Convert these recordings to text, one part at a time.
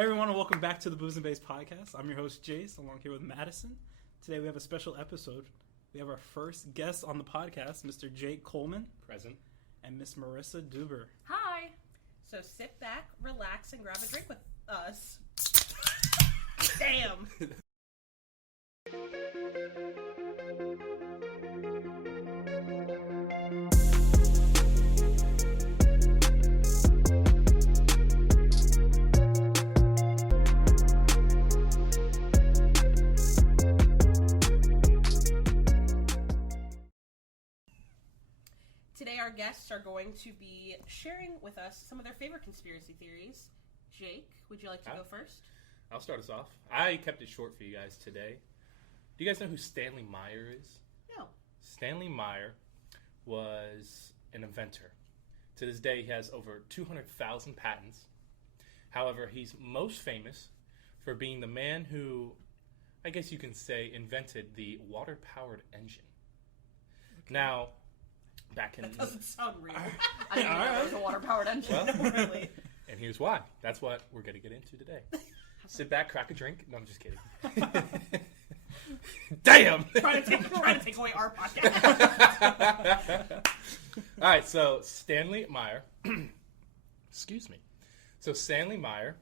Hey everyone, and welcome back to the boosnbays podcast. I'm your host Jace, along here with Madison. Today we have a special episode. We have our first guest on the podcast, Mr. Jake Coleman. Present. And Miss Marissa Duber. Hi. So sit back, relax, and grab a drink with us. Damn. Today our guests are going to be sharing with us some of their favorite conspiracy theories. Jake, would you like to go first? I'll start us off. I kept it short for you guys today. Do you guys know who Stanley Meyer is? No. Stanley Meyer was an inventor. To this day, he has over 200,000 patents. However, he's most famous for being the man who, I guess you can say, invented the water-powered engine. Okay. Now, back in... That doesn't sound real. I didn't know it was a water-powered engine. Well, really. And here's why. That's what we're going to get into today. Sit back, crack a drink. No, I'm just kidding. Damn! trying to take away our podcast. All right, so Stanley Meyer. Excuse me. So Stanley Meyer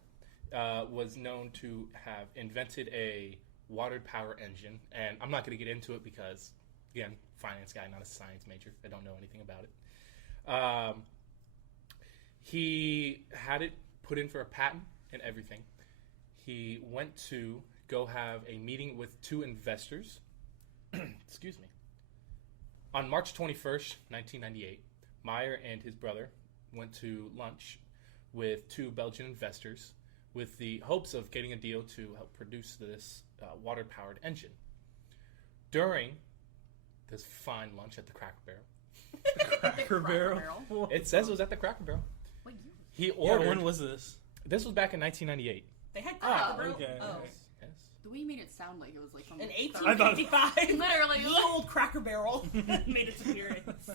was known to have invented a water-powered engine. And I'm not going to get into it because, again, finance guy, not a science major. I don't know anything about it. He had it put in for a patent and everything. He went to go have a meeting with two investors. Excuse me. On March 21st, 1998, Meyer and his brother went to lunch with two Belgian investors with the hopes of getting a deal to help produce this water-powered engine. During this fine lunch at the Cracker Barrel. Cracker Barrel? It says it was at the Cracker Barrel. What year? He ordered... Yeah, when was this? This was back in 1998. They had Cracker Barrel. Okay. Oh. Yes. The way you made it sound like it was like from In the 1855, Literally. the old Cracker Barrel made its appearance.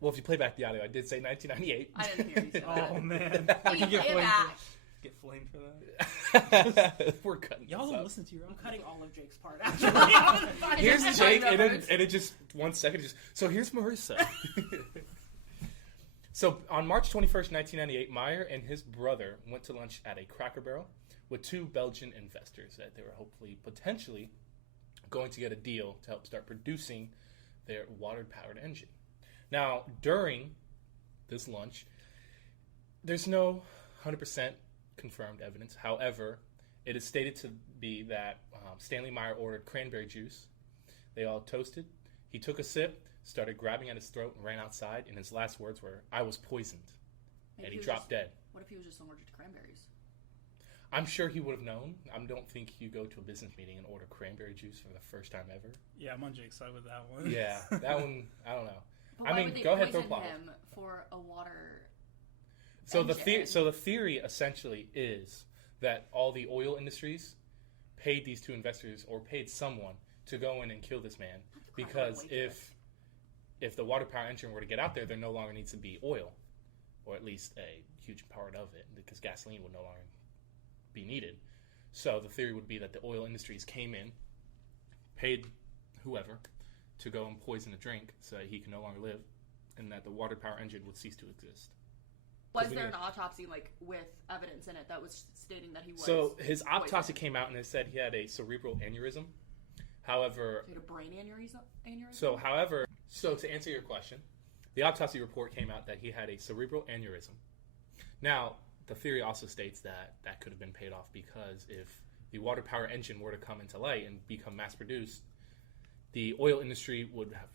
Well, if you play back the audio, I did say 1998. I didn't hear you say that. Oh man. Please You get play it flamed back. get flamed for that? We're cutting Y'all this don't up. listen to your own. I'm cutting all of Jake's part, actually. Here's Just Jake, cutting and numbers. it just, 1 second, so here's Marissa. So on March 21st, 1998, Meyer and his brother went to lunch at a Cracker Barrel with two Belgian investors that they were hopefully, potentially, going to get a deal to help start producing their water-powered engine. Now, during this lunch, there's no 100% confirmed evidence. However, it is stated to be that Stanley Meyer ordered cranberry juice. They all toasted. He took a sip, started grabbing at his throat, and ran outside. And his last words were, "I was poisoned." And he dropped dead. What if he was just allergic to cranberries? I'm sure he would have known. I don't think you go to a business meeting and order cranberry juice for the first time ever. Yeah, I'm on Jake's side with that one. Yeah, that one, I don't know. But I why mean, would they go ahead, throw poison plot. him for a water So engine? the theory essentially is that all the oil industries paid these two investors or paid someone to go in and kill this man because if the water power engine were to get out there no longer needs to be oil, or at least a huge part of it, because gasoline would no longer be needed. So the theory would be that the oil industries came in, paid whoever to go and poison a drink so that he can no longer live, and that the water power engine would cease to exist. Was there an autopsy with evidence in it that was stating that he was So his autopsy poisoned? came out and it said he had a cerebral aneurysm. However, He had a brain aneurysm? So to answer your question, the autopsy report came out that he had a cerebral aneurysm. Now, the theory also states that that could have been paid off because if the water power engine were to come into light and become mass produced, the oil industry would have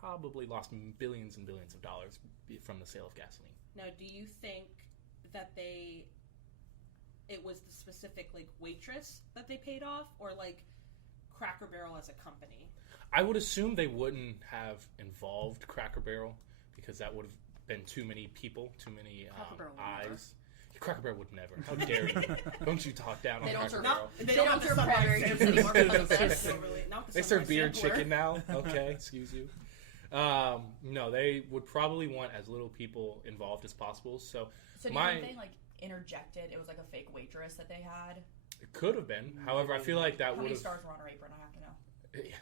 probably lost billions and billions of dollars from the sale of gasoline. Now, do you think that it was the specific waitress that they paid off, or Cracker Barrel as a company? I would assume they wouldn't have involved Cracker Barrel because that would have been too many people, too many eyes. Cracker Barrel would never. How dare you? Don't you talk down on Cracker Barrel. They don't serve cranberry juice anymore. They serve beer and chicken now. Okay, excuse you. No, they would probably want as little people involved as possible. So do you think they interjected. It was like a fake waitress that they had. It could have been. However, I feel like that How would many have. stars were on her apron? I have to know. Yeah,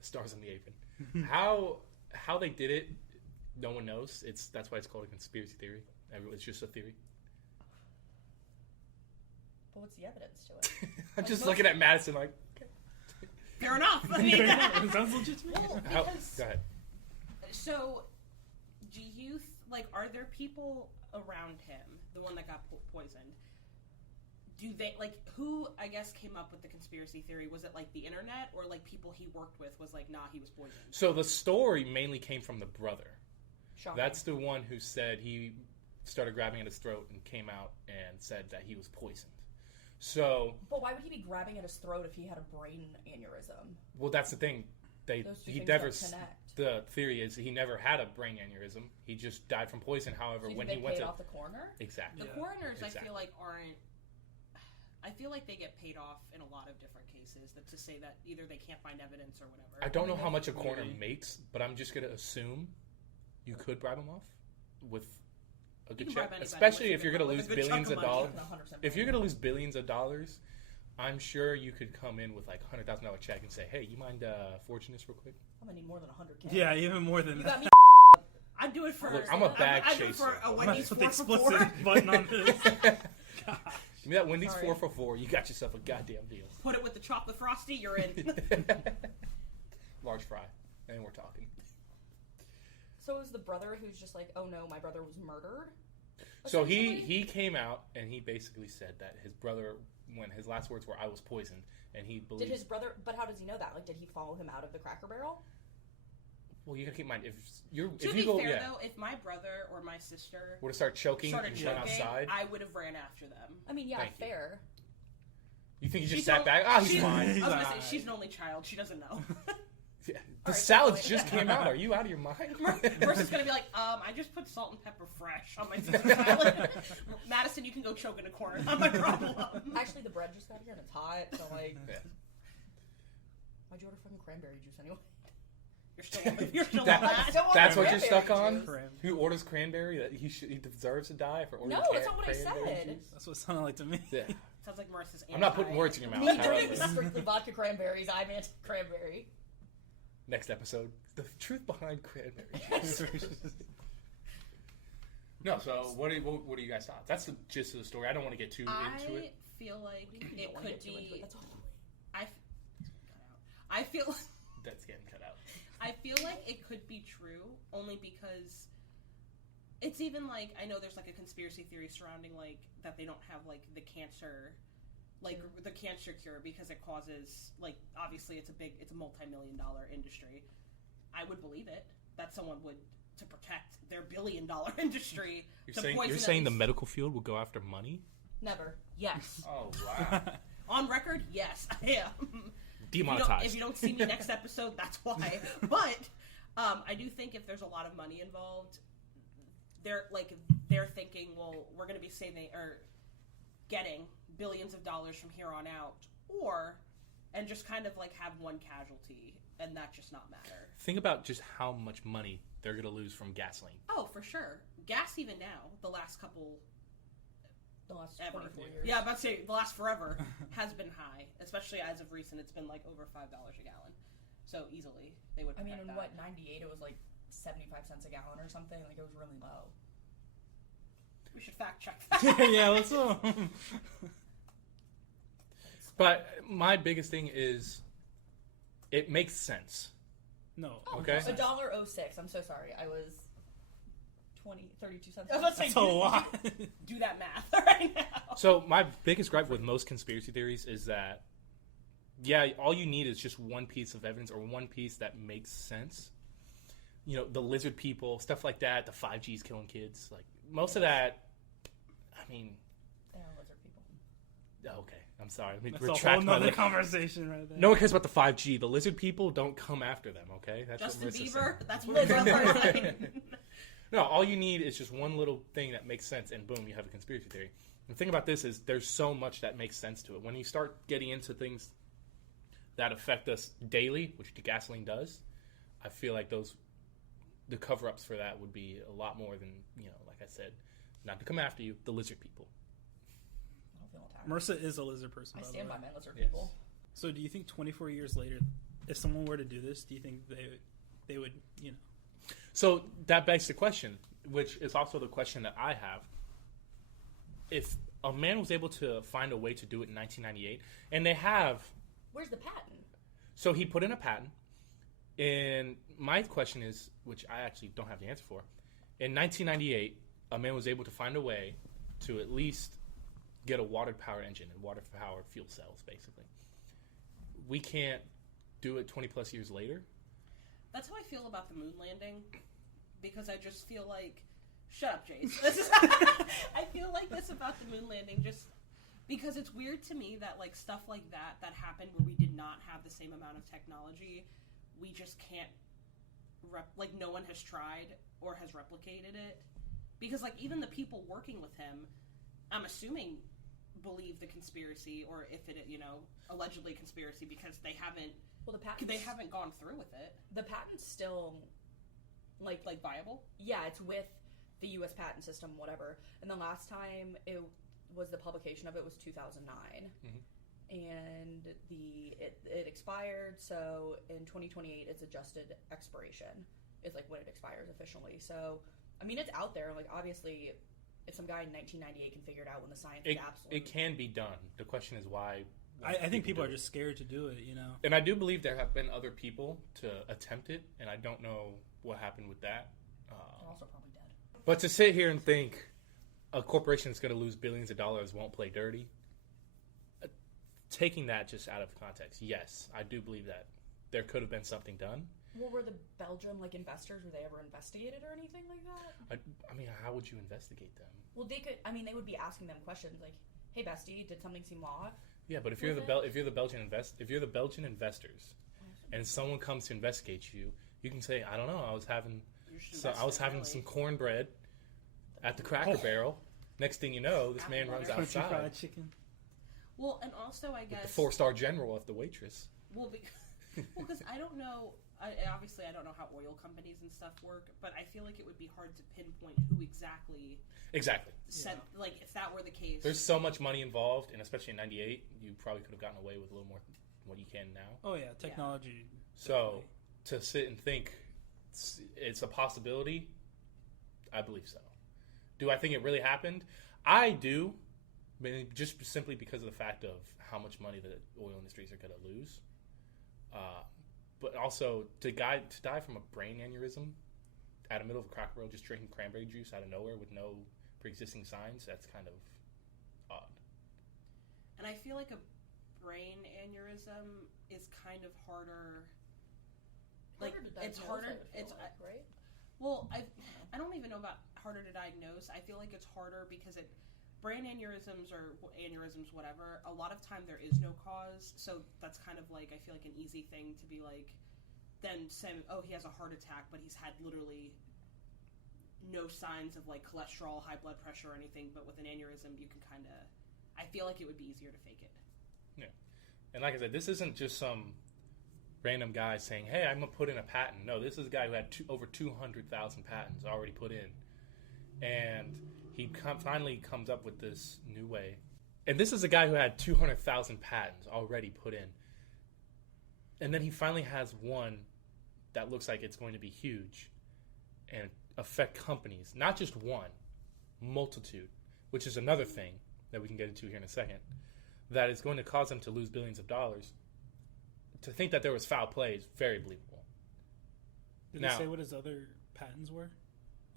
the stars on the apron. How they did it, no one knows. That's why it's called a conspiracy theory. It's just a theory. But what's the evidence to it? I'm just looking at Madison like. Fair enough. I mean, It sounds legit to me. well, Go ahead. so, do you are there people around him, the one that got poisoned? Do they who I guess came up with the conspiracy theory? Was it like the internet or like people he worked with was like, nah, he was poisoned? So the story mainly came from the brother. Shocking. That's the one who said he started grabbing at his throat and came out and said that he was poisoned. So, but why would he be grabbing at his throat if he had a brain aneurysm? well, that's the thing. Those two He things never. don't connect. The theory is he never had a brain aneurysm. He just died from poison. However, So when they he went paid to off the coroner? exactly, The coroners, exactly. I feel like aren't. I feel like they get paid off in a lot of different cases. That to say that either they can't find evidence or whatever. I don't know how much a coroner Maybe. makes, but I'm just gonna assume you could bribe him off with a good can check, bribe anybody especially with if you're gonna a lose good billions chunk of of money. dollars. 100% If you're gonna lose billions of dollars, I'm sure you could come in with like $100,000 check and say, "Hey, you mind forging this real quick?" I'm gonna need more than 100K. Yeah, even more than You that. got me. I'd do it for. Look, I'm a bag I'd do it for chaser. a Wendy's That's what the 4 for 4. explicit button on this. Gosh. Give me that Wendy's Sorry. 4 for 4. You got yourself a goddamn deal. Put it with the chocolate frosty. You're in. Large fry, and we're talking. So it was the brother who's just like, oh no, my brother was murdered? So essentially? he came out and he basically said that his brother, when his last words were, "I was poisoned," and he believes. Did his brother, but how does he know that? Like, did he follow him out of the Cracker Barrel? Well, you gotta keep in mind if you're To if be you go fair, yeah, though, if my brother or my sister were to start choking started and run choking, outside, I would have ran after them. I mean, yeah, Thank you. fair. you think you just She's sat no- back? Ah, he's she's- fine. I was gonna say Alright. she's an only child. She doesn't know. Yeah. The Alright, salads good point. just came out. Are you out of your mind? Versus gonna be like, I just put salt and pepper fresh on my sister's salad. Madison, you can go choke in a corner. Not my problem. Actually, the bread just got here and it's hot, so like, Yeah. why'd you order fucking cranberry juice anyway? You're still That- on that. Still want That's the what you're cranberry stuck on? juice. Cran- Who orders cranberry? That he deserves to die for ordering No, that's not what I cranberry said. juice? That's what it sounded like to me. Yeah. Sounds like Marissa's. I'm not putting words in your mouth. Me drinking However, strictly vodka cranberries, I'm anti-cranberry. next episode, the truth behind cranberry juice. No, so what are you guys' thoughts? That's the gist of the story. I don't want to get too into it. I feel like You it don't wanna could get too into it, be. that's all. I feel. That's getting cut out. I feel like it could be true only because it's even like I know there's like a conspiracy theory surrounding like that they don't have like the cancer the cancer cure because it causes like obviously it's a multi-million-dollar industry. I would believe it that someone would to protect their billion-dollar industry. You're saying the medical field will go after money? Never. Yes. Oh wow. On record, yes, I am. Demonetized. If you don't see me next episode, that's why. But I do think if there's a lot of money involved, they're thinking, well, we're going to be saving or getting billions of dollars from here on out, and just kind of like have one casualty and that just not matter. Think about just how much money they're going to lose from gasoline. Oh, for sure. Gas even now, the last The last ever. 24 years. Yeah, I'm about to say the last forever has been high, especially as of recent. It's been like over $5 a gallon. So easily they would I mean, protect in that. 98, it was like 75 cents a gallon or something. Like, it was really low. We should fact check that. Yeah, let's. But my biggest thing is, it makes sense. No. Okay. $1.06. I'm so sorry. I was 32 cents. I was about to say, That's a lot. do that math right now. So my biggest gripe with most conspiracy theories is that, yeah, all you need is just one piece of evidence or one piece that makes sense. You know, the lizard people, stuff like that, the 5G's killing kids. Like, most of that, I mean... They are lizard people. Okay, I'm sorry. Let me That's a whole retract my... nother conversation right there. No one cares about the 5G. The lizard people, don't come after them, okay? That's Justin what Marissa's Bieber, saying. that's what Lizard we're person. No, all you need is just one little thing that makes sense, and boom, you have a conspiracy theory. The thing about this is there's so much that makes sense to it. When you start getting into things that affect us daily, which the gasoline does, I feel like the cover-ups for that would be a lot more than, like I said, not to come after you, the lizard people. Marissa is a lizard person. I by stand the by way. my lizard Yes. people. So, do you think 24 years later, if someone were to do this, do you think they would, So that begs the question, which is also the question that I have. If a man was able to find a way to do it in 1998, and they have, Where's the patent? so he put in a patent, and my question is, which I actually don't have the answer for, in 1998, a man was able to find a way to at least get a water-powered engine and water-powered fuel cells, basically. We can't do it 20 plus years later. That's how I feel about the moon landing, because I just feel like, shut up, Jace. I feel like this about the moon landing, just because it's weird to me that like stuff like that happened where we did not have the same amount of technology, we just can't like no one has tried or has replicated it, because like even the people working with him, I'm assuming, believe the conspiracy, or if it allegedly conspiracy, because they haven't gone through with it. The patent's still like viable. Yeah, it's with the U.S. patent system, whatever. And the last time it was the publication of it was 2009, and it expired. So in 2028, its adjusted expiration is like when it expires officially. So I mean, it's out there. Like obviously, if some guy in 1998 can figure it out when the science is absolutely, it can be done. The question is why. I think people are just scared to do it, And I do believe there have been other people to attempt it, and I don't know what happened with that. they're also probably dead. But to sit here and think a corporation that's going to lose billions of dollars won't play dirty, taking that just out of context, yes, I do believe that there could have been something done. Well, were the Belgium investors, were they ever investigated or anything like that? I mean, how would you investigate them? Well, they could. I mean, they would be asking them questions like, "Hey, bestie, did something seem off?" Yeah, but if you're the Belgian investors, and someone comes to investigate you, you can say, I don't know, I was having some cornbread at the Cracker Barrel. Next thing you know, this man runs outside. Fried chicken. Well, and also I guess the 4-star general of the waitress. Well, because I don't know. Obviously, I don't know how oil companies and stuff work, but I feel like it would be hard to pinpoint who exactly. Said, like, if that were the case. There's so much money involved, and especially in '98, you probably could have gotten away with a little more than what you can now. Oh yeah, technology. So to sit and think it's a possibility, I believe so. Do I think it really happened? I do, just simply because of the fact of how much money the oil industries are going to lose. But also to die from a brain aneurysm at the middle of a Cracker Barrel, just drinking cranberry juice out of nowhere with no pre-existing signs, that's kind of odd. And I feel like a brain aneurysm is kind of harder. Like it's harder. It's right. Well, I don't even know about harder to diagnose. I feel like it's harder because brain aneurysms or aneurysms, whatever. A lot of time there is no cause, so that's kind of like I feel like an easy thing to be like. Then say, oh, he has a heart attack, but he's had literally no signs of like cholesterol, high blood pressure, or anything. But with an aneurysm, you can kind of. I feel like it would be easier to fake it. Yeah, and like I said, this isn't just some random guy saying, "Hey, I'm gonna put in a patent." No, this is a guy who had over 200,000 patents already put in, and he finally comes up with this new way. And this is a guy who had 200,000 patents already put in, and then he finally has one that looks like it's going to be huge and affect companies, not just one, multitude, which is another thing that we can get into here in a second, that is going to cause them to lose billions of dollars. To think that there was foul play is very believable. Did they say what his other patents were?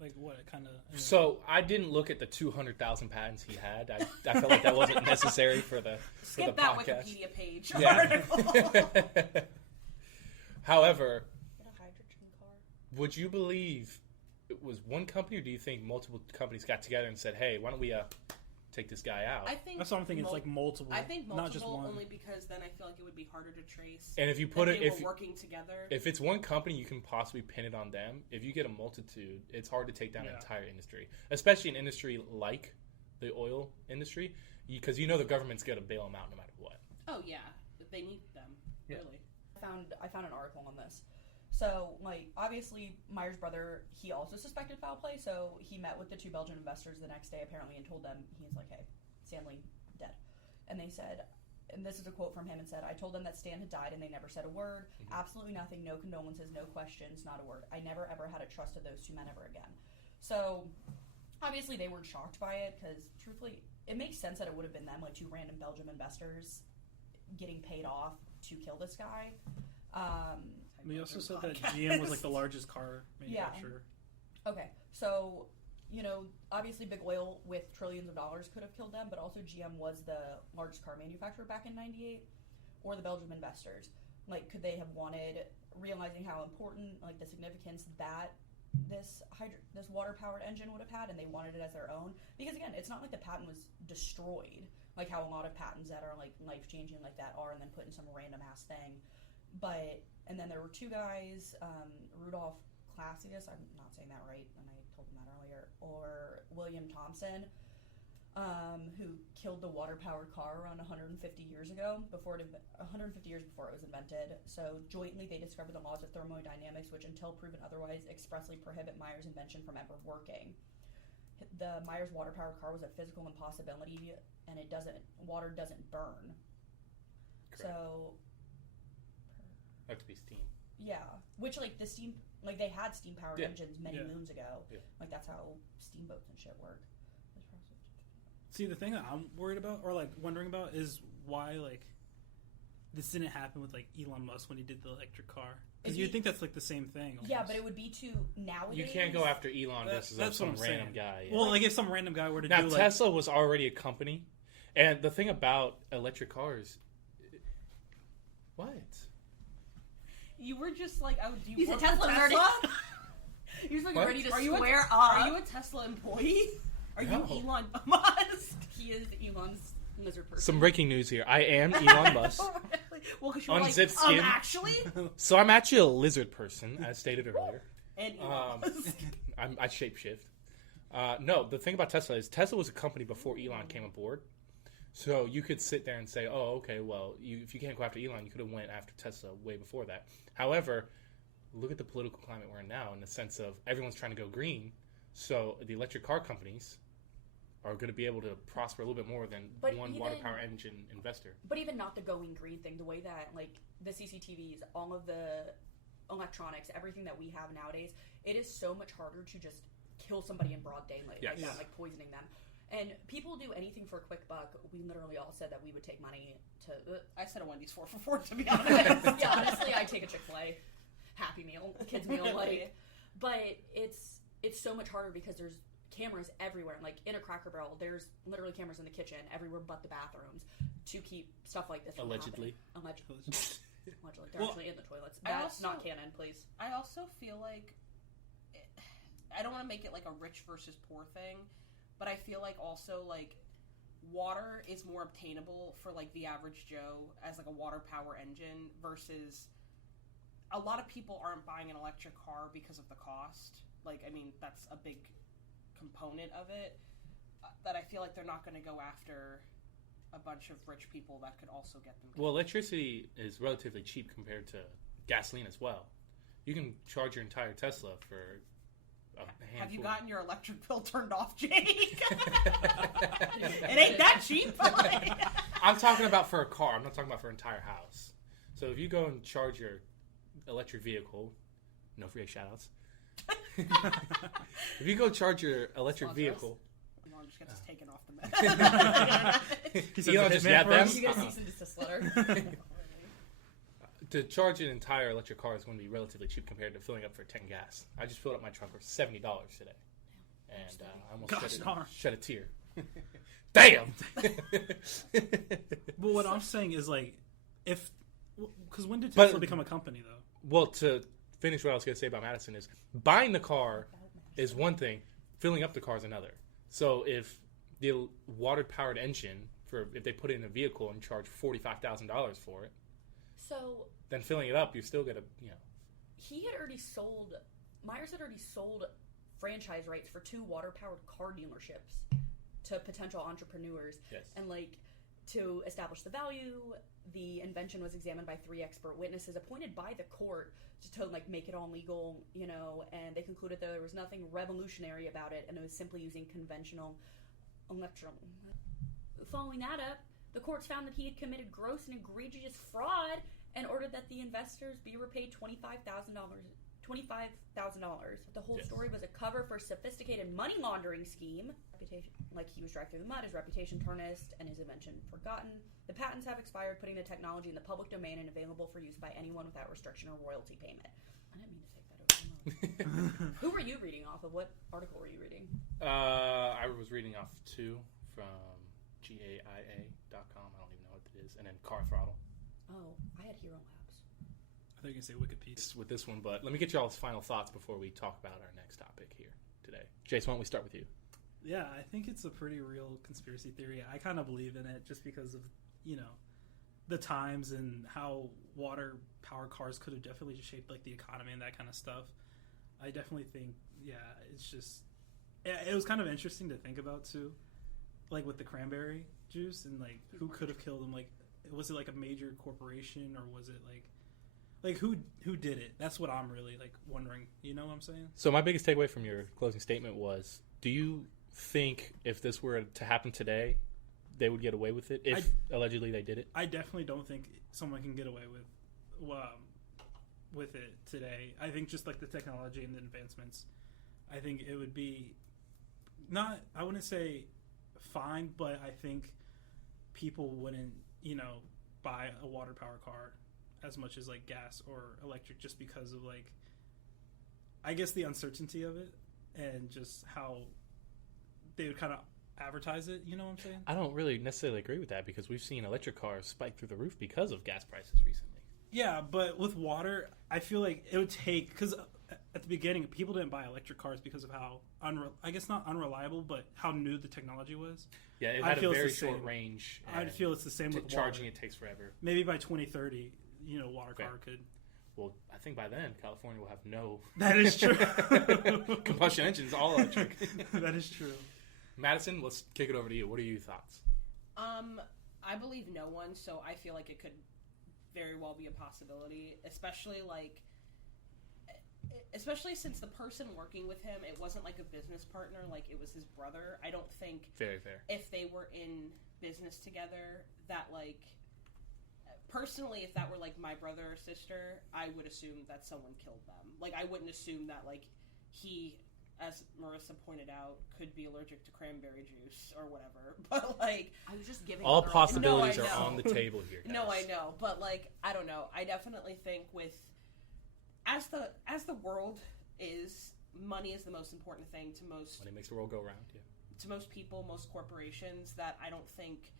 Like what kind of? So I didn't look at the 200,000 patents he had. I felt like that wasn't necessary for the Skip that podcast. Wikipedia page. Yeah. However, a hydrogen car. Would you believe it was one company, or do you think multiple companies got together and said, "Hey, why don't we take this guy out?" I think that's what I'm thinking. It's like multiple. I think multiple, not just one. only because then I feel like it would be harder to trace. And if you put if working together, if it's one company, you can possibly pin it on them. If you get a multitude, it's hard to take down an entire industry, especially an industry like the oil industry, because the government's going to bail them out no matter what. Oh yeah, they need them really. I found an article on this. So, obviously, Meyer's brother, he also suspected foul play, so he met with the two Belgian investors the next day, apparently, and told them, he's like, hey, Stanley, dead. and they said, and this is a quote from him, and said, "I told them that Stan had died and they never said a word. Absolutely nothing, no condolences, no questions, not a word. I never ever had a trust of those two men ever again." So obviously they weren't shocked by it, because truthfully it makes sense that it would have been them, like two random Belgium investors getting paid off to kill this guy. We also said that GM was like the largest car manufacturer. Yeah. Okay, so obviously big oil with trillions of dollars could have killed them, but also GM was the largest car manufacturer back in '98, or the Belgium investors. Like, could they have wanted, realizing how important, like, the significance that this water-powered engine would have had, and they wanted it as their own? Because again, it's not like the patent was destroyed, like how a lot of patents that are like life-changing like that are, and then put in some random ass thing. And then there were two guys, Rudolph Classius, I'm not saying that right, and I told him that earlier, or William Thompson, who killed the water-powered car around 150 years ago, 150 years before it was invented. So jointly they discovered the laws of thermodynamics, which until proven otherwise expressly prohibit Meyer's invention from ever working. The Meyer's water-powered car was a physical impossibility, and water doesn't burn. Correct. So That to be steam. yeah, which like the steam, like they had steam-powered engines many moons ago. Yeah. Like that's how steamboats and shit work. See, the thing that I'm worried about, or like wondering about, is why like this didn't happen with like Elon Musk when he did the electric car. Because you'd think that's like the same thing. Almost. Yeah, but it would be too nowadays. You can't go after Elon versus some random guy. Yeah. Well, like if some random guy were to now do Tesla was already a company, and the thing about electric cars, what? You were just like, oh, do you He's a work Tesla for nerd. Tesla? He's like What? ready to Are you square up. Are you a Tesla employee? Are No. you Elon Musk? He is Elon's lizard person. Some breaking news here. I am Elon Musk. Well, because you're Unzipped like, skin. actually? So I'm actually a lizard person, as stated earlier. And Elon Musk. I shapeshift. No, the thing about Tesla is Tesla was a company before Elon came aboard. So you could sit there and say, oh, okay, well, if you can't go after Elon, you could have went after Tesla way before that. However, look at the political climate we're in now in the sense of everyone's trying to go green. So the electric car companies are going to be able to prosper a little bit more than one water power engine investor. But even not the going green thing, the way that like the CCTVs, all of the electronics, everything that we have nowadays, it is so much harder to just kill somebody in broad daylight like that, like poisoning them. And people do anything for a quick buck. We literally all said that we would take money to... I said a Wendy's 4 for $4, to be honest. Yeah, honestly, I'd take a Chick-fil-A Happy Meal, kids meal, like... But it's so much harder because there's cameras everywhere. Like, in a Cracker Barrel, there's literally cameras in the kitchen everywhere but the bathrooms to keep stuff like this from Allegedly. happening. Allegedly. They're actually in the toilets. That's not canon, please. I also feel like... I don't want to make it like a rich versus poor thing, but I feel like also, like, water is more obtainable for, like, the average Joe as, like, a water power engine versus a lot of people aren't buying an electric car because of the cost. Like, I mean, that's a big component of it. That I feel like they're not going to go after a bunch of rich people that could also get them. Well, electricity is relatively cheap compared to gasoline as well. You can charge your entire Tesla for a handful. Have you gotten your electric bill turned off, Jake? It ain't that cheap. I'm talking about for a car. I'm not talking about for an entire house. So if you go and charge your electric vehicle, no free shout-outs. If you go charge your electric vehicle... Elon just gets us taken off the map. Elon just got them. You get a cease and desist letter. To charge an entire electric car is going to be relatively cheap compared to filling up for a tank of gas. I just filled up my trunk for $70 today. And I almost shed a tear. Damn! But what I'm saying is, like, because when did Tesla become a company, though? Well, to finish what I was going to say about Madison is, buying the car is one thing, filling up the car is another. So if the water-powered engine, if they put it in a vehicle and charge $45,000 for it, so then filling it up, you still get Myers had already sold franchise rights for 2 water-powered car dealerships to potential entrepreneurs. Yes. And, like, to establish the value, the invention was examined by 3 expert witnesses appointed by the court to, like, make it all legal, and they concluded that there was nothing revolutionary about it, and it was simply using conventional electron. Following that up, The courts found that he had committed gross and egregious fraud and ordered that the investors be repaid $25,000. The whole story was a cover for a sophisticated money laundering scheme. Like he was dragged through the mud, his reputation tarnished, and his invention forgotten. The patents have expired, putting the technology in the public domain and available for use by anyone without restriction or royalty payment. I didn't mean to take that over. Who were you reading off of? What article were you reading? I was reading off 2 from GAIA.com. I don't even know what it is. And then Car Throttle. Oh, I had Hero Labs. I thought you were going to say Wikipedia. With this one, but let me get y'all's final thoughts before we talk about our next topic here today. Jace, why don't we start with you? Yeah, I think it's a pretty real conspiracy theory. I kind of believe in it just because of, the times and how water-powered cars could have definitely shaped, like, the economy and that kind of stuff. I definitely think, it's just... It was kind of interesting to think about, too. Like, with the cranberry juice and, like, who could have killed him. Like, was it, like, a major corporation or was it, like who did it? That's what I'm really, like, wondering. You know what I'm saying? So my biggest takeaway from your closing statement was, do you think if this were to happen today, they would get away with it if allegedly they did it? I definitely don't think someone can get away with it today. I think just like the technology and the advancements, I think it would be not, I wouldn't say fine, but I think people wouldn't, buy a water power car as much as like gas or electric just because of like, I guess the uncertainty of it and just how they would kind of advertise it, you know what I'm saying? I don't really necessarily agree with that because we've seen electric cars spike through the roof because of gas prices recently. Yeah, but with water, I feel like it would take, because at the beginning, people didn't buy electric cars because of how, I guess not unreliable, but how new the technology was. Yeah, it had a very short range. I feel it's the same with charging. water. It takes forever. Maybe by 2030, water car could. Well, I think by then, California will have no... That is true. combustion engines, all electric. That is true. Madison, let's kick it over to you. What are your thoughts? I believe no one, so I feel like it could very well be a possibility, especially since the person working with him, it wasn't like a business partner, like it was his brother. I don't think very fair. If they were in business together, that like personally, if that were like my brother or sister, I would assume that someone killed them. Like I wouldn't assume that like he, as Marissa pointed out, could be allergic to cranberry juice or whatever. But like, I was just giving all possibilities are on the table here, guys. No, I know, but like, I don't know. I definitely think with as the world is, money is the most important thing to most. Money makes the world go round. Yeah. To most people, most corporations. That I don't think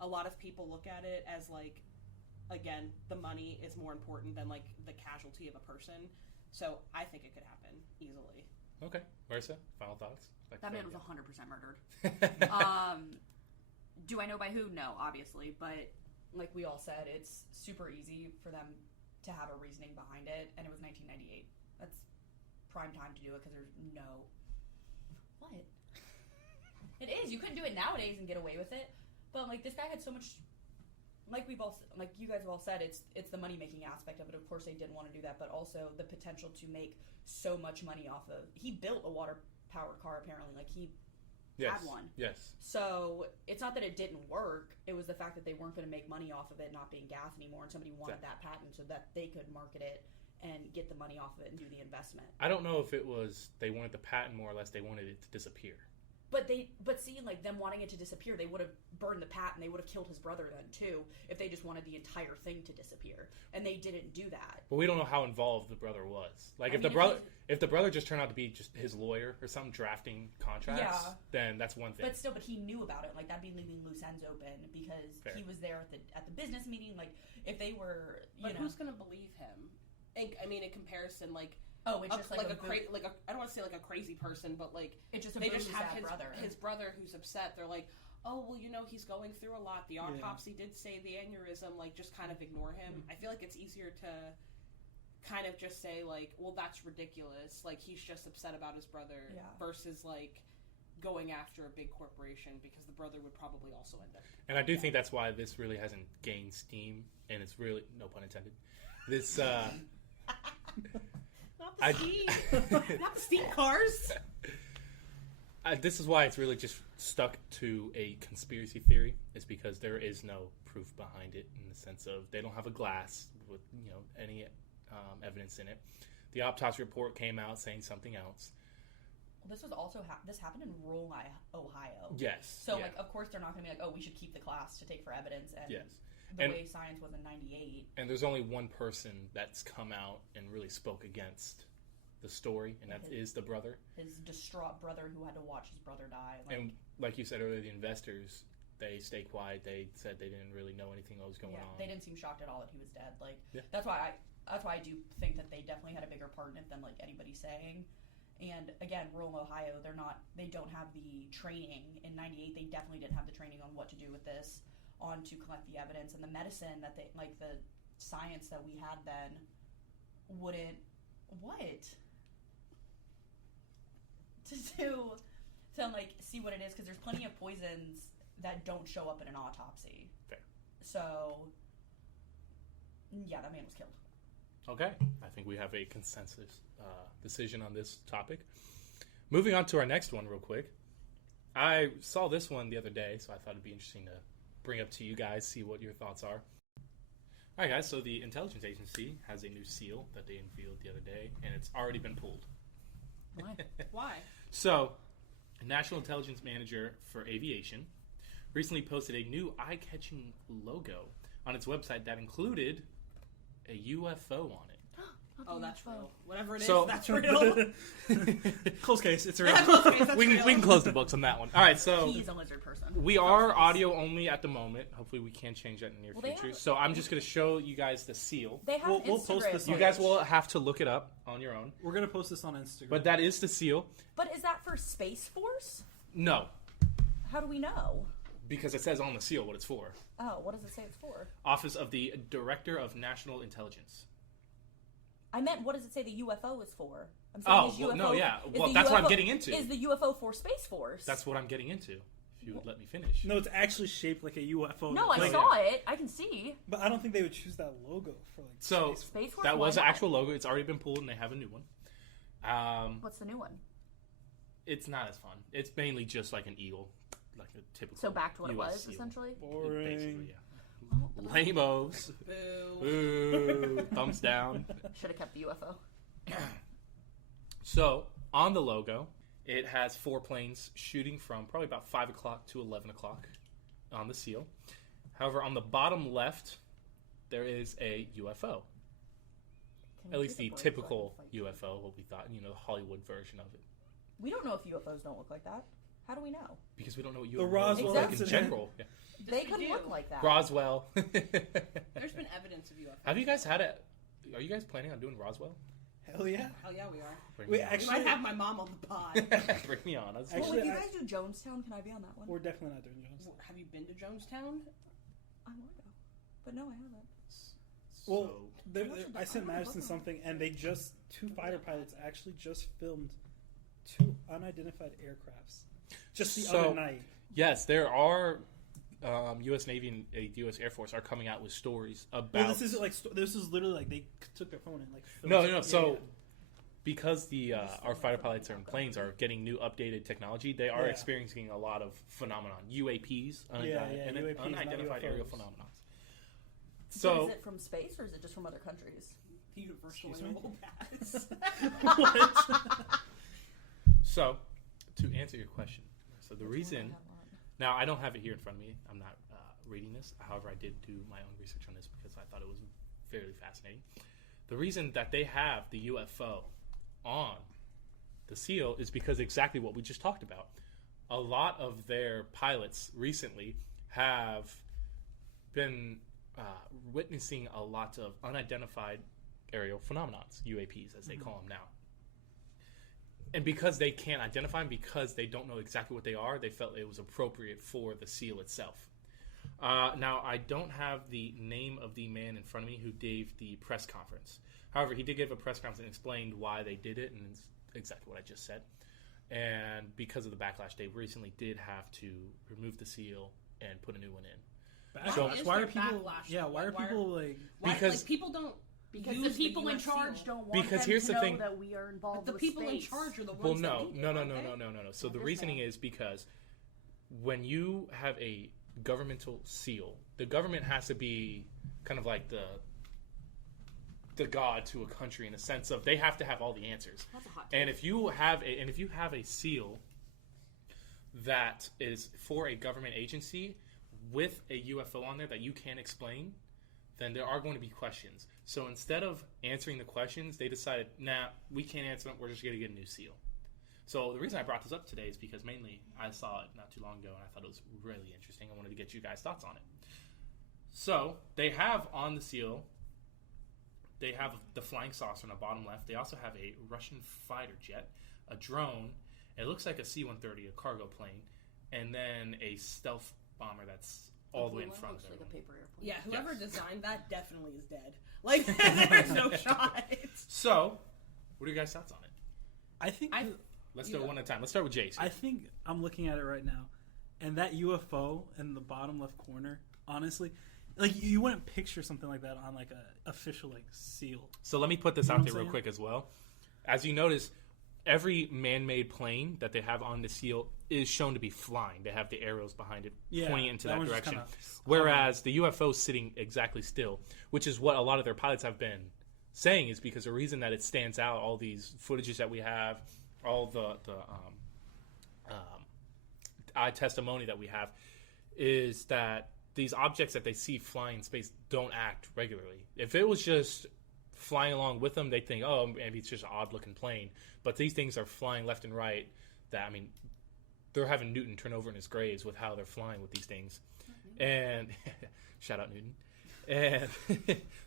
a lot of people look at it as like, again, the money is more important than like the casualty of a person. So I think it could happen easily. Okay, Marissa, final thoughts? That man was 100% murdered. Do I know by who? No, obviously. But like we all said, it's super easy for them to have a reasoning behind it. And it was 1998. That's prime time to do it because there's no... What? It is. You couldn't do it nowadays and get away with it. But like this guy had so much... Like you guys have all said, it's the money-making aspect of it. Of course, they didn't want to do that, but also the potential to make so much money off of... He built a water-powered car, apparently. Like, he had one. Yes. So, it's not that it didn't work. It was the fact that they weren't going to make money off of it not being gas anymore, and somebody wanted that patent so that they could market it and get the money off of it and do the investment. I don't know if it was they wanted the patent more or less they wanted it to disappear. But seeing like them wanting it to disappear, they would have burned the patent. They would have killed his brother then too, if they just wanted the entire thing to disappear. And they didn't do that. But we don't know how involved the brother was. Like if the brother just turned out to be just his lawyer or some drafting contracts, then that's one thing. But he knew about it. Like that'd be leaving loose ends open because he was there at the business meeting. Like if they were, but who's gonna believe him? I mean, in comparison, like. Oh, it's just like a I don't want to say like a crazy person, but like it's just they just have his brother who's upset. They're like, oh well, he's going through a lot. The autopsy did say the aneurysm. Like, just kind of ignore him. I feel like it's easier to kind of just say like, well, that's ridiculous. Like he's just upset about his brother versus like going after a big corporation because the brother would probably also end up. And I do think that's why this really hasn't gained steam, and it's really no pun intended. This. Not the steam cars. this is why it's really just stuck to a conspiracy theory. It's because there is no proof behind it in the sense of they don't have a glass with any evidence in it. The autopsy report came out saying something else. This was also this happened in rural Ohio. Yes. So of course they're not going to be like, oh, we should keep the class to take for evidence. And yes. The way science was in '98. And there's only one person that's come out and really spoke against the story, and that is the brother. His distraught brother who had to watch his brother die. And like you said earlier, the investors, they stayed quiet. They said they didn't really know anything that was going on. They didn't seem shocked at all that he was dead. That's why I do think that they definitely had a bigger part in it than anybody's saying. And again, rural Ohio, they don't have the training. In '98, they definitely didn't have the training on what to do with this, on to collect the evidence, and the medicine that they the science that we had then wouldn't to see what it is, because there's plenty of poisons that don't show up in an autopsy. Fair. So yeah, that man was killed. Okay, I think we have a consensus decision on this topic. Moving on to our next one real quick. I saw this one the other day, so I thought it'd be interesting to bring up to you guys, see what your thoughts are. All right, guys, so the intelligence agency has a new seal that they unveiled the other day, and it's already been pulled. Why? Why? So, a National Intelligence Manager for Aviation recently posted a new eye-catching logo on its website that included a UFO on it. Oh, that's real. Whatever it is, So- that's real. Close case. It's real. We can close the books on that one. All right, so He's a lizard person. we are audio only at the moment. Hopefully, we can change that in the near They future. have- So I'm just going to show you guys the seal. They have We'll post Instagram this You on- guys will have to look it up on your own. We're gonna post this on Instagram. But that is the seal. But is that for Space Force? No, How do we know? because it says on the seal what it's for. Oh, what does it say it's for? Office of the Director of National Intelligence. I meant, what does it say the UFO is for? I'm saying, Oh, is well, UFO, no, yeah. is Well, the that's what I'm UFO getting into. Is the UFO for Space Force? That's what I'm getting into. If you would let me finish. no, it's actually shaped like a UFO. No, I Like- saw it. I can see. But I don't think they would choose that logo for So Space Force? that Why was the not? actual logo. It's already been pulled, and they have a new one. What's the new one? It's not as fun. It's mainly just like an eagle, like a typical. So back to what it US was, seal. essentially? boring. Basically, yeah. Well, Lamos. Boo. Ooh, thumbs down. should have kept the UFO. So on the logo, it has 4 planes shooting from probably about 5 o'clock to 11 o'clock on the seal. However, on the bottom left, there is a UFO. Can At you least see the birds typical so I can fight you? UFO, what we thought, the Hollywood version of it. We don't know if UFOs don't look like that. How do we know? Because we don't know what The UFO Roswell looks like in incident. general. Yeah. They we could do. look like that. Roswell. There's been evidence of UFOs. Have you guys had it? Are you guys planning on doing Roswell? Hell yeah. Hell yeah, we are. Bring Wait, me on. actually- We might have my mom on the pod. Bring me on. That's Well, Actually, if you I- guys do Jonestown, can I be on that one? We're definitely not doing Jones. Have you been to Jonestown? I want to go. But no, I haven't. Well, So- I sent I wanna Madison look at something, and they just 2 fighter pilots actually just filmed 2 unidentified aircrafts just the So- other night. yes, there are U.S. Navy and U.S. Air Force are coming out with stories about. Well, this isn't like this is literally like they took their phone and like filmed No, it. no. Yeah, So yeah. because the our fighter pilots and planes are getting new updated technology, they are Yeah. experiencing a lot of phenomenon. UAPs, UAPs, unidentified not aerial UFOs. phenomena. So So is it from space or is it just from other countries? The Universal Excuse me? Animal Pass. So, to answer your question, so the Which one reason do I have on? now I don't have it here in front of me. I'm not reading this. However, I did do my own research on this because I thought it was fairly fascinating. The reason that they have the UFO on the seal is because exactly what we just talked about. A lot of their pilots recently have been witnessing a lot of unidentified aerial phenomenons, UAPs as they call them now. And because they can't identify them, because they don't know exactly what they are, they felt it was appropriate for the seal itself. Now, I don't have the name of the man in front of me who gave the press conference. However, he did give a press conference and explained why they did it, and it's exactly what I just said. And because of the backlash, they recently did have to remove the seal and put a new one in. Backlash. is Why there are people? backlash? Yeah, why are Why are- people like? Why, Because- like, people don't. Because use the people in US charge seal. don't want Because them here's to the know thing. that we are involved But the with people in space. charge are the ones Well, that no. make it, aren't they? So the Yes, reasoning ma'am. is because when you have a governmental seal, the government has to be kind of like the god to a country in the sense of they have to have all the answers. That's a hot take. And if you have a seal that is for a government agency with a UFO on there that you can't explain, then there are going to be questions. So instead of answering the questions, they decided, nah, we can't answer them. We're just going to get a new seal. So the reason I brought this up today is because mainly I saw it not too long ago and I thought it was really interesting. I wanted to get you guys' thoughts on it. So they have on the seal, they have the flying saucer on the bottom left. They also have a Russian fighter jet, a drone. It looks like a C-130, a cargo plane, and then a stealth bomber that's all the way in front of looks them. like a paper airplane. Yeah, whoever Yes. designed that definitely is dead. Like, there's no shot. So, what are your guys' thoughts on it? I think Let's do it one at a time. Let's start with Jace. I think I'm looking at it right now, and that UFO in the bottom left corner, honestly, like you wouldn't picture something like that on like a official like seal. So let me put this You know out what there I'm real saying? quick as well. As you notice, every man-made plane that they have on the seal is shown to be flying. They have the arrows behind it pointing into that one's just direction. kinda- Whereas the UFO is sitting exactly still, which is what a lot of their pilots have been saying is because the reason that it stands out, all these footages that we have, all the eye testimony that we have, is that these objects that they see flying in space don't act regularly. If it was just flying along with them, they'd think, oh, maybe it's just an odd-looking plane. But these things are flying left and right. That, I mean, they're having Newton turn over in his graves with how they're flying with these things. And shout out Newton. And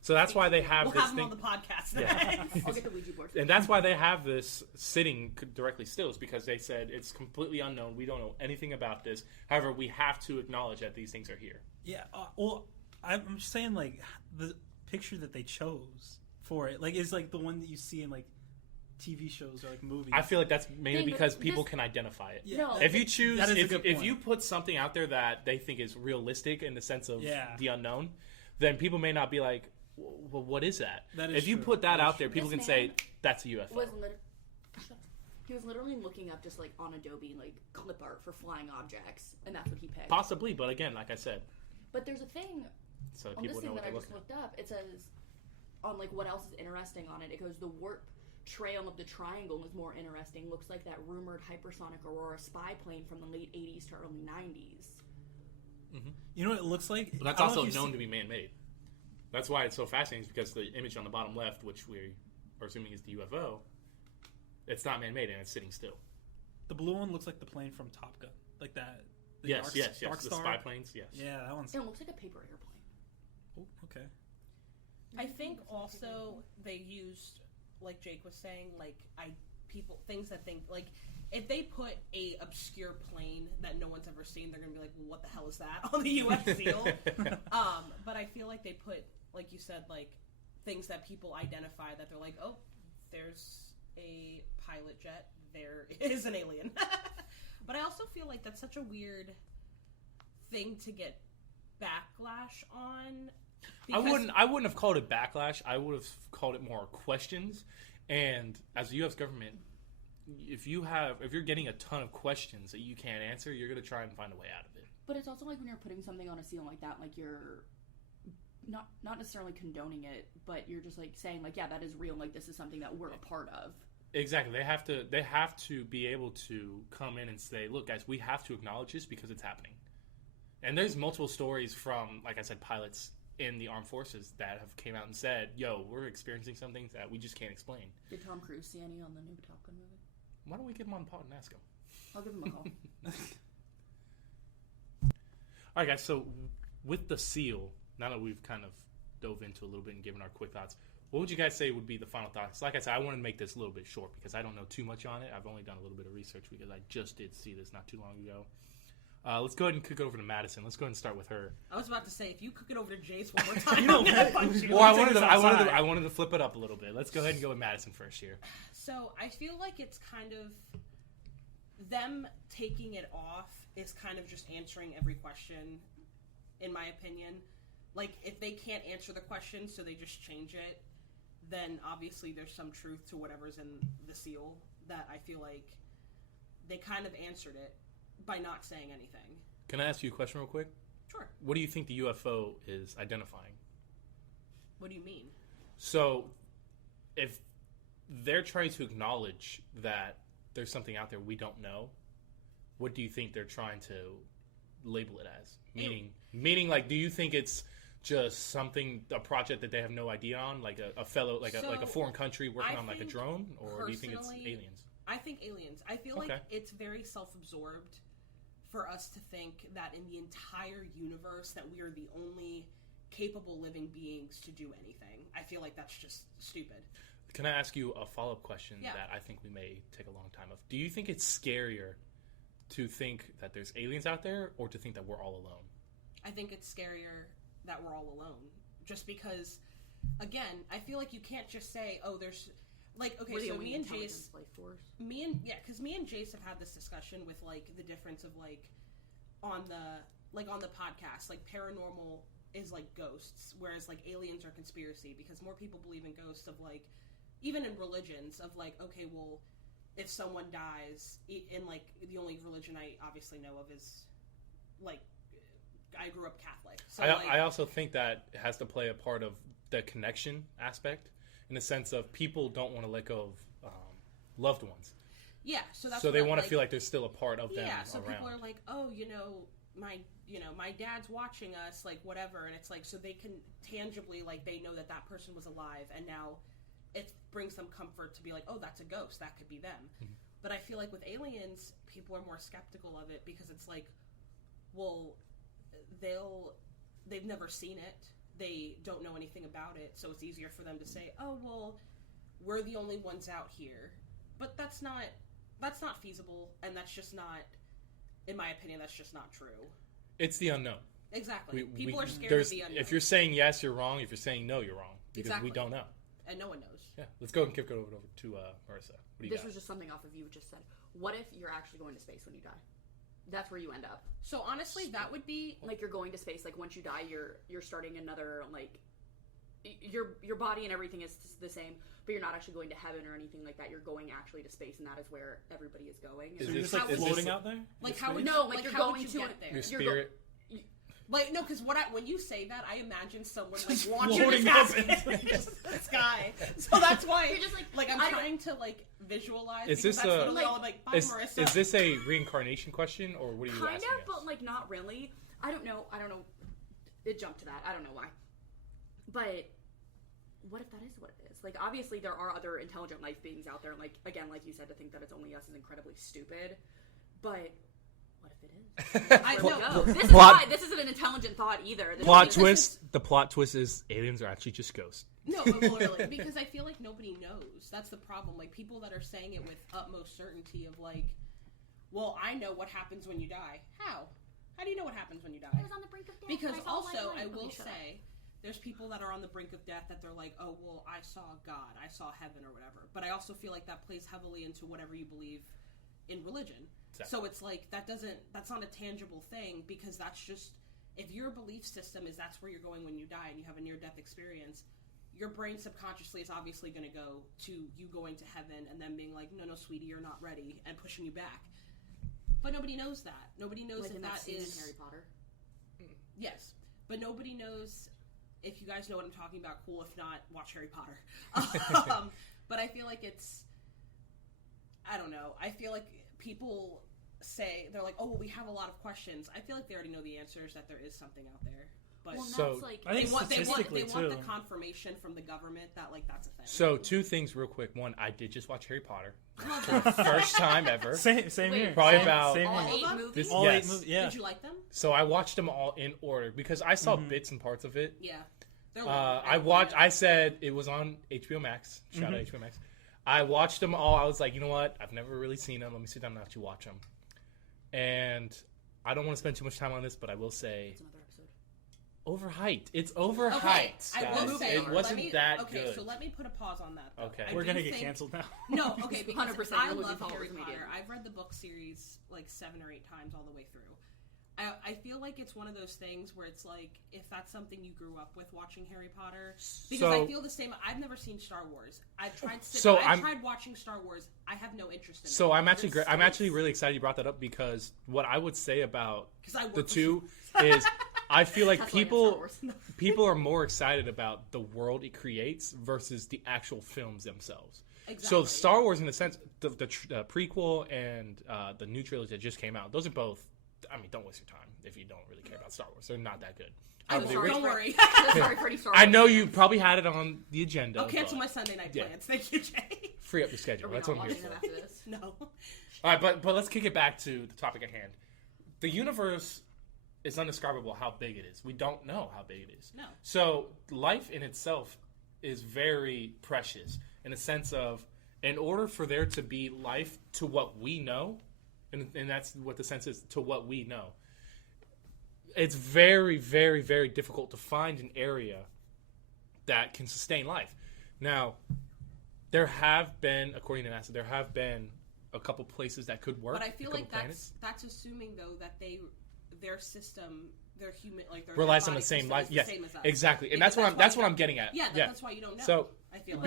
so that's why they have We'll this have him thing. on the podcast Yeah. next. I'll get the Ouija board. And that's why they have this sitting directly still, is because they said it's completely unknown. We don't know anything about this. However, we have to acknowledge that these things are here. Yeah, well, I'm just saying like the picture that they chose for it, like is like the one that you see in like TV shows or like movies. I feel like that's mainly Thing, because but people this- can identify it. Yeah, No. If you choose, That is a good if point. you put something out there that they think is realistic in the sense of Yeah. the unknown, then people may not be like, well, what is that? That is if you true. put that That is out there, true. people This can say man that's a UFO. He was literally looking up just like on Adobe like clip art for flying objects, and that's what he picked. Possibly, but again, like I said, But there's a thing so on this people know thing what that I they're just looking at. looked up. It says on like what else is interesting on it. It goes the warp trail of the triangle is more interesting. Looks like that rumored hypersonic Aurora spy plane from the late 80s to early 90s. You know what it looks like? But that's I don't know also if you've known to be man-made. That's why it's so fascinating, is because the image on the bottom left, which we are assuming is the UFO, it's not man-made and it's sitting still. The blue one looks like the plane from Top Gun, like that. The Yes, Dark, yes. Dark The Star. spy planes, yes. Yeah, that one's. And it looks like a paper airplane. Oh, okay. I think also they used, like Jake was saying, like things that think like if they put a obscure plane that no one's ever seen, they're gonna be like, well, what the hell is that on the U.S. seal? But I feel like they put, like you said, like things that people identify that they're like, oh, there's a pilot jet, there is an alien. But I also feel like that's such a weird thing to get backlash on. I wouldn't have called it backlash. I would have called it more questions. And as the U.S. government, if you're getting a ton of questions that you can't answer, you're going to try and find a way out of it. But it's also like when you're putting something on a seal like that, like you're not necessarily condoning it, but you're just like saying like, yeah, that is real. Like this is something that we're a part of. Exactly. They have to be able to come in and say, look, guys, we have to acknowledge this because it's happening. And there's multiple stories from, like I said, pilots in the armed forces that have came out and said, yo, we're experiencing something that we just can't explain. Did Tom Cruise see any on the new Top Gun movie? Why don't we get him on the pod and ask him? I'll give him a call. All right, guys. So with the seal, now that we've kind of dove into a little bit and given our quick thoughts, what would you guys say would be the final thoughts? Like I said, I wanted to make this a little bit short because I don't know too much on it. I've only done a little bit of research because I just did see this not too long ago. Let's go ahead and kick it over to Madison. Let's go ahead and start with her. I was about to say, if you cook it over to Jace one more time, I'm gonna punch you. Well, I take wanted us to outside. I wanted to flip it up a little bit. Let's go ahead and go with Madison first here. So I feel like it's kind of them taking it off is kind of just answering every question, in my opinion. Like if they can't answer the question, so they just change it. then obviously there's some truth to whatever's in the seal. That I feel like they kind of answered it by not saying anything. Can I ask you a question real quick? Sure. What do you think the UFO is identifying? What do you mean? So, if they're trying to acknowledge that there's something out there we don't know, what do you think they're trying to label it as? Meaning, like, do you think it's just something, a project that they have no idea on, like a fellow, like a foreign country working on like a drone, or do you think it's aliens? I think aliens. I feel like it's very self-absorbed for us to think that in the entire universe that we are the only capable living beings to do anything. I feel like that's just stupid. Can I ask you a follow-up question that I think we may take a long time of? Do you think it's scarier to think that there's aliens out there, or to think that we're all alone? I think it's scarier that we're all alone. Just because, again, I feel like you can't just say, oh, there's... Like, okay, so me and Jace... because me and Jace have had this discussion with, like, the difference of, like, on the podcast, like, paranormal is, like, ghosts, whereas, like, aliens are conspiracy, because more people believe in ghosts of, like, even in religions, of, like, okay, well, if someone dies, in, like, the only religion I obviously know of is, like, I grew up Catholic. So I also think that has to play a part of the connection aspect, in the sense of people don't want to let go of loved ones. Yeah, so they want to feel like there's still a part of them. Yeah, so around. people are like, oh, my dad's watching us, like, whatever, and it's like, so they can tangibly, like, they know that person was alive, and now it brings them comfort to be like, oh, that's a ghost, that could be them. Mm-hmm. But I feel like with aliens, people are more skeptical of it, because it's like, well, they've never seen it, they don't know anything about it, so it's easier for them to say, oh, well, we're the only ones out here. But that's not feasible, and that's just not, in my opinion, that's just not true. It's the unknown. Exactly. People are scared of the unknown. If you're saying yes, you're wrong. If you're saying no, you're wrong. Because we don't know. And no one knows. Yeah. Let's go and kick it over to Marissa. This was just something off of you just said. What if you're actually going to space when you die? That's where you end up. So honestly, that would be... Like, you're going to space. Like, once you die, you're starting another, like... Your body and everything is the same, but you're not actually going to heaven or anything like that. You're going actually to space, and that is where everybody is going. So you're just, like, floating out there? Like, how would no, like, you're going to get there? Your spirit... Like, no, because when you say that, I imagine someone, like, just launching a casket into the sky. So that's why, you're just like I'm trying to, like, visualize. Is this Marissa. Is this a reincarnation question, or what are you asking? Kind of, but, like, not really. I don't know. It jumped to that. I don't know why. But what if that is what it is? Like, obviously, there are other intelligent life beings out there. Like, again, like you said, to think that it's only us is incredibly stupid. But what if it is? I don't know. This isn't an intelligent thought either. The plot twist is aliens are actually just ghosts. No, but literally, because I feel like nobody knows. That's the problem. Like, people that are saying it with utmost certainty of, like, well, I know what happens when you die. How? How do you know what happens when you die? I was on the brink of death. Because also, I will say, there's people that are on the brink of death that they're like, oh, well, I saw God, I saw heaven or whatever. But I also feel like that plays heavily into whatever you believe in religion. Exactly. So it's like, that's not a tangible thing, because that's just, if your belief system is that's where you're going when you die and you have a near-death experience, your brain subconsciously is obviously going to go to you going to heaven and then being like, no, sweetie, you're not ready, and pushing you back. But nobody knows that. Nobody knows if that is... Harry Potter? Yes. But nobody knows... If you guys know what I'm talking about, cool. If not, watch Harry Potter. But I feel like it's... I don't know. I feel like people say... They're like, oh, well, we have a lot of questions. I feel like they already know the answers, that there is something out there. But I think they want the confirmation from the government that, like, that's a thing. So, two things real quick. One, I did just watch Harry Potter for the first time ever. Same here. Probably about same all 8 movies. All 8 movies. Yeah. Did you like them? So I watched them all in order because I saw bits and parts of it. Yeah. I said it was on HBO Max. Shout out HBO Max. I watched them all. I was like, you know what? I've never really seen them. Let me sit down and actually watch them. And I don't want to spend too much time on this, but I will say. Overhyped. It's overhyped. Okay, I will say it wasn't that good. Okay, so let me put a pause on that. Though. Okay, we're gonna get canceled now. No, okay, because 100% I love Harry Potter. I've read the book series like 7 or 8 times all the way through. I feel like it's one of those things where it's like, if that's something you grew up with watching Harry Potter, because I feel the same. I've never seen Star Wars. I've tried. Tried watching Star Wars. I have no interest in it. So I'm actually really excited you brought that up, because what I would say about the two is I feel like people are more excited about the world it creates versus the actual films themselves. Exactly. So Star Wars, in a sense, the prequel and the new trilogy that just came out, those are both. I mean, don't waste your time if you don't really care about Star Wars. They're not that good. Don't worry. I know you probably had it on the agenda. I'll cancel my Sunday night plans. Thank you, Jay. Free up your schedule. That's what I'm here for. No. All right, but let's kick it back to the topic at hand. The universe is undescribable how big it is. We don't know how big it is. No. So life in itself is very precious in a sense of, in order for there to be life to what we know, and that's what the sense is, to what we know, it's very, very, very difficult to find an area that can sustain life. Now, there have been, according to NASA, there have been a couple places that could work. But I feel like that's assuming, though, that their system, their human, like their relies on the same life. Yes, same as us. Exactly, and that's what I'm getting at. Yeah, that's why you don't know. So I feel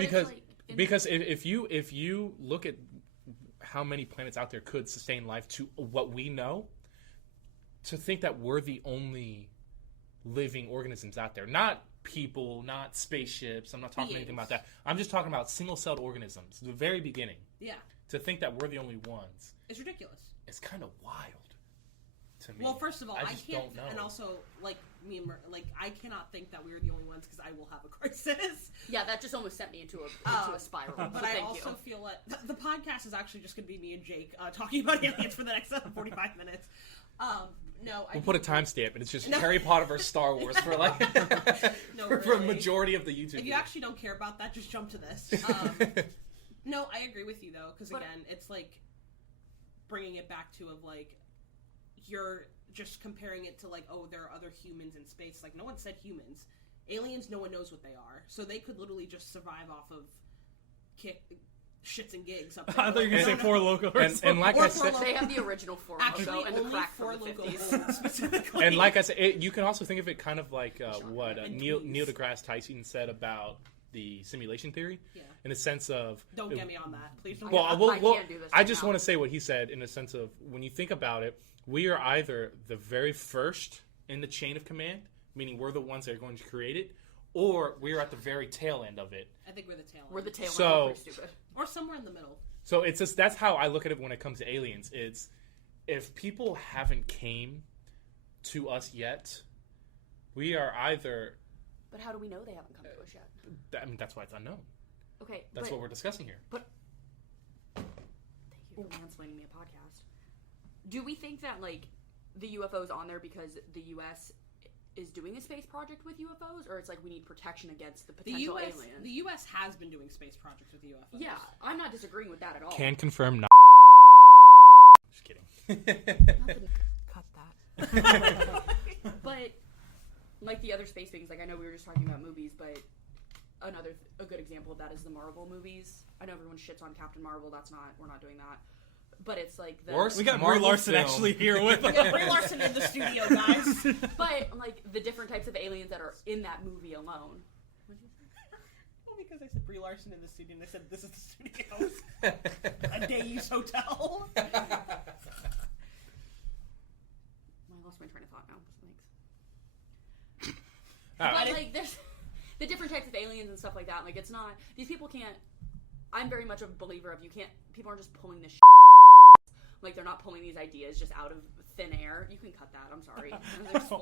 because if you look at how many planets out there could sustain life to what we know, to think that we're the only living organisms out there, not people, not spaceships. I'm not talking anything about that. I'm just talking about single-celled organisms. The very beginning. Yeah. To think that we're the only ones. It's ridiculous. It's kind of wild to me. Well, first of all, I just can't, don't know. and also, like me and I cannot think that we're the only ones because I will have a crisis. Yeah, that just almost sent me into a spiral. But I also feel like the podcast is actually just going to be me and Jake talking about aliens for the next 45 minutes. No, we'll put a timestamp, and it's just Harry Potter versus Star Wars for like for a majority of the YouTube. If you actually don't care about that, just jump to this. No, I agree with you though, because again, it's like bringing it back to like you're just comparing it to like, oh, there are other humans in space. Like, no one said humans. Aliens, no one knows what they are, so they could literally just survive off of shits and gigs up there. I thought you were going to say Four Loko. And like I said, they have the original Four Loko and the crack from the 50s. Specifically. And like I said, you can also think of it kind of like what Neil deGrasse Tyson said about the simulation theory. Yeah. In a sense of... Don't get me on that. Please don't I just want to say what he said in a sense of, when you think about it, we are either the very first in the chain of command, meaning we're the ones that are going to create it, or we're at the very tail end of it. I think we're the tail end. We're the tail end. So, pretty stupid. Or somewhere in the middle. So it's just, that's how I look at it when it comes to aliens. It's, if people haven't came to us yet, we are either... But how do we know they haven't come to us yet? I mean, that's why it's unknown. Okay, That's what we're discussing here. But thank you for mansplaining me a podcast. Do we think that like the UFO's on there because the U.S. is doing a space project with UFOs, or it's like we need protection against the potential aliens? The U.S. has been doing space projects with UFOs. Yeah, I'm not disagreeing with that at all. Can confirm. Not. Just kidding. Cut that. But like the other space things, like I know we were just talking about movies, but a good example of that is the Marvel movies. I know everyone shits on Captain Marvel. We're not doing that. But it's like we got Brie Larson actually here with us. We got Brie Larson in the studio, guys. But like the different types of aliens that are in that movie alone. What did you say? Well, because I said Brie Larson in the studio, and I said this is the studio. A Days Hotel. I lost my train of thought now. Thanks. But like there's the different types of aliens and stuff like that. Like it's not, these people can't. I'm very much a believer of people aren't just pulling this shit. Like they're not pulling these ideas just out of thin air. You can cut that. I'm sorry.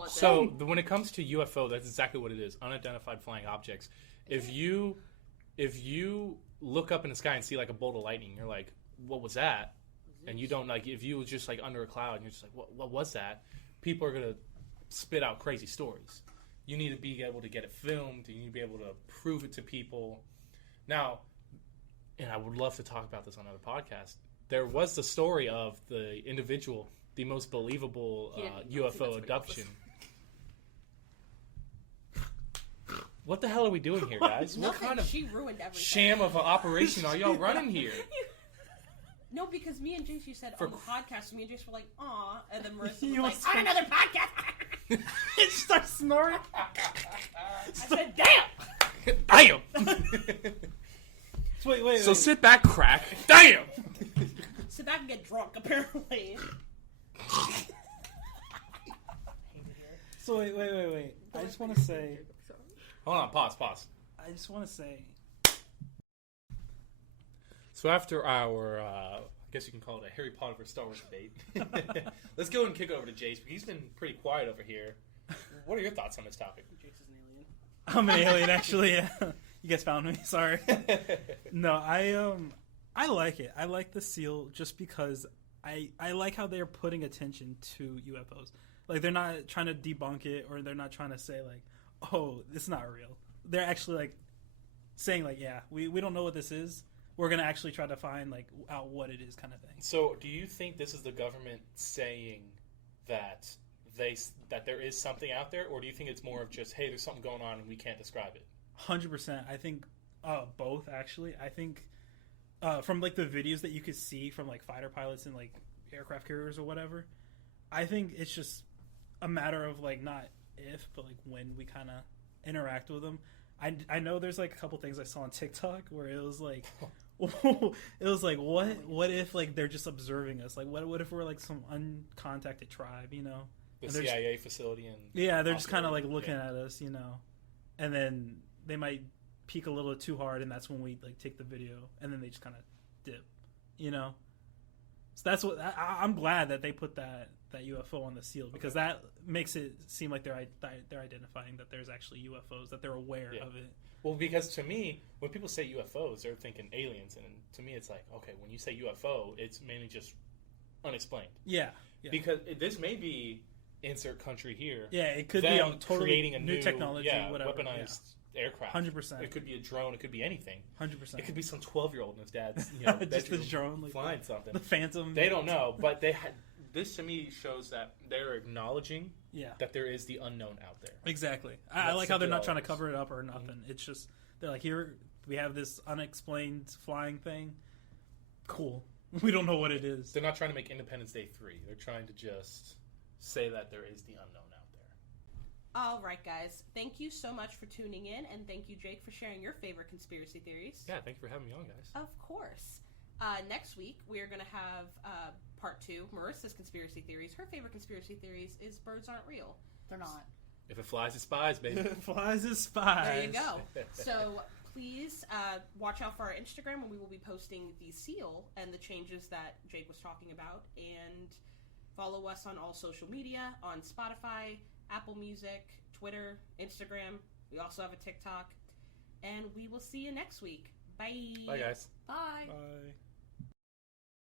So when it comes to UFO, that's exactly what it is. Unidentified flying objects. If you look up in the sky and see like a bolt of lightning, you're like, what was that? And you don't like, if you was just like under a cloud and you're just like, what was that? People are going to spit out crazy stories. You need to be able to get it filmed. You need to be able to prove it to people. Now, and I would love to talk about this on another podcast, there was the story of the individual, the most believable UFO abduction. What the hell are we doing here, guys? What kind of she ruined everything. Sham of an operation are y'all running here? No, because me and Jace, you said on the podcast, me and Jace were like, aw, and then Marissa was You like, was- on another podcast! It starts snoring. I said, damn! Damn! Wait. So sit back, crack. Damn! Sit back and get drunk, apparently. So wait. I just want to say. Hold on, pause. I just want to say. So after our, I guess you can call it a Harry Potter versus Star Wars debate, let's go and kick it over to Jace. He's been pretty quiet over here. What are your thoughts on this topic? Jace is an alien. I'm an alien, actually. Yeah. You guys found me. Sorry. No, I like it. I like the seal just because I like how they're putting attention to UFOs. Like, they're not trying to debunk it, or they're not trying to say, like, oh, it's not real. They're actually, like, saying, like, yeah, we don't know what this is. We're going to actually try to find, like, out what it is, kind of thing. So do you think this is the government saying that that there is something out there, or do you think it's more of just, hey, there's something going on and we can't describe it? 100%. I think both, actually. I think from, like, the videos that you could see from, like, fighter pilots and, like, aircraft carriers or whatever, I think it's just a matter of, like, not if, but, like, when we kind of interact with them. I know there's, like, a couple things I saw on TikTok where it was, like, what if, like, they're just observing us? Like, what if we're, like, some uncontacted tribe, you know? The CIA facility in they're just kind of, like, looking yeah. at us, you know? And then they might peek a little too hard, and that's when we, like, take the video, and then they just kind of dip, you know? So that's what I'm glad that they put that UFO on the seal, because that makes it seem like they're identifying that there's actually UFOs, that they're aware of it. Well, because to me, when people say UFOs, they're thinking aliens, and to me, it's like, okay, when you say UFO, it's mainly just unexplained. Yeah. Because this may be insert country here. Yeah, it could be a totally creating a new technology, whatever. Weaponized aircraft. 100%. It could be a drone. It could be anything. 100%. It could be some 12-year-old in his dad's just bedroom the drone, like, flying something. The Phantom. They don't know, but this to me shows that they're acknowledging that there is the unknown out there. Exactly. I like how they're not trying to cover it up or nothing. Mm-hmm. It's just they're like, here we have this unexplained flying thing. Cool. We don't know what it is. They're not trying to make Independence Day 3. They're trying to just say that there is the unknown out there. All right, guys. Thank you so much for tuning in, and thank you, Jake, for sharing your favorite conspiracy theories. Yeah, thank you for having me on, guys. Of course. Next week, we are going to have part 2, Marissa's conspiracy theories. Her favorite conspiracy theories is birds aren't real. They're not. If it flies, it spies, baby. If it flies, it spies. There you go. So please watch out for our Instagram, and we will be posting the seal and the changes that Jake was talking about. And follow us on all social media, on Spotify, Apple Music, Twitter, Instagram. We also have a TikTok. And we will see you next week. Bye. Bye, guys. Bye. Bye.